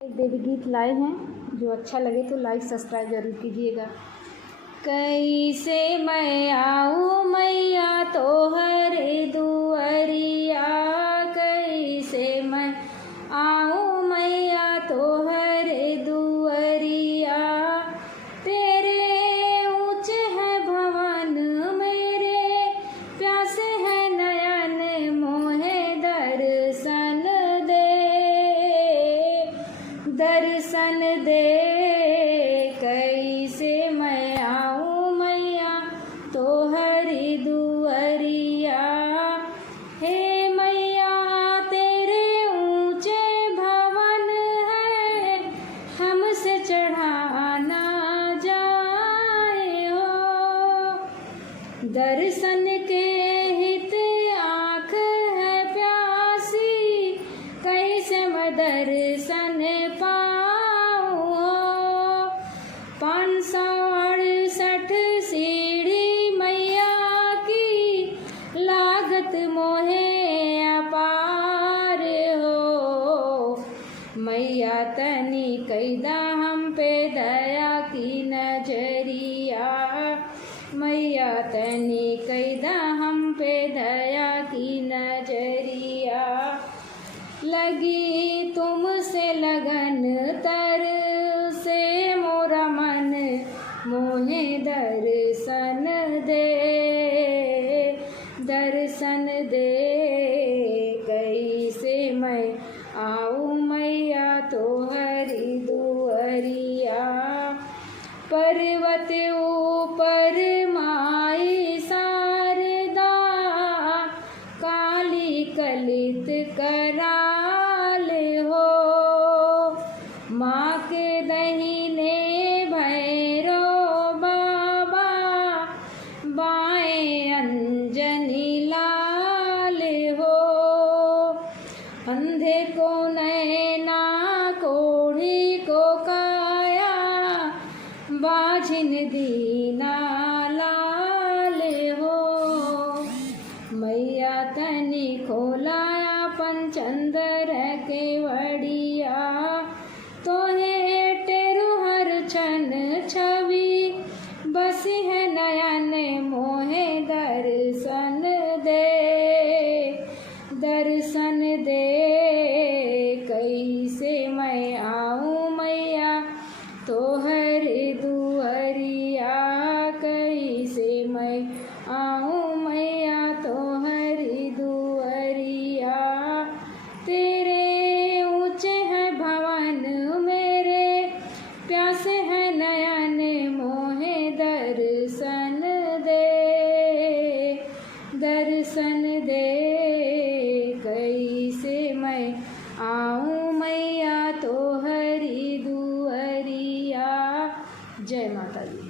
एक देवी गीत लाए हैं, जो अच्छा लगे तो लाइक सब्सक्राइब जरूर कीजिएगा। कैसे मैं आऊँ मैया तोहरे दुआरिया, कैसे मैं आऊँ मैया तोहरे दुआरिया। तेरे ऊंचे है भवन मेरे, प्यासे है नयन मोहे दर्शन दे, दर्शन दे। कैसे मैं आऊँ मैया तोहरी दुआरिया। हे मैया तेरे ऊंचे भवन है, हमसे चढ़ा ना जाए हो। दर्शन के हित आँख है प्यासी, कैसे मैं दर्शन पाऊँ हो। 568 सीढ़ी मैया की, लागत मोहे अपार हो। मैया तनी कैदा हम पे दया की नजरिया, मैया तनी कैदा हम पे दया की नजरिया। लगी तुमसे लगन तर से मोरा मन, मोहे दर्शन दे, दर्शन दे। कैसे मैं आऊँ मैया तोहरी दुआरिया। पर्वत ऊपर माई शारदा, काली कलित कराल हो। माँ के दहिने भैरो बाबा, बाएं अंजनी लाल हो। अंधे को नैना कोढ़ी को काया, बाझिन दीना लाल हो। मैया तनी खोलाया पंचंदर के वड़िया, तोहे टेरु हर छन छवि, बसी है नयन मोहे दर्शन दे, दर्शन दे। कैसे मैं आऊँ मैया तोहरे दुआरिया, कैसे मैं आऊँ मैया तोहरी दुआरिया। तेरे ऊंचे है भवन मेरे, प्यासे है नयन मोहे दर्शन दे, दर्शन दे। कैसे मैं आऊँ मैया तोहरी दुआरिया। जय माता दी।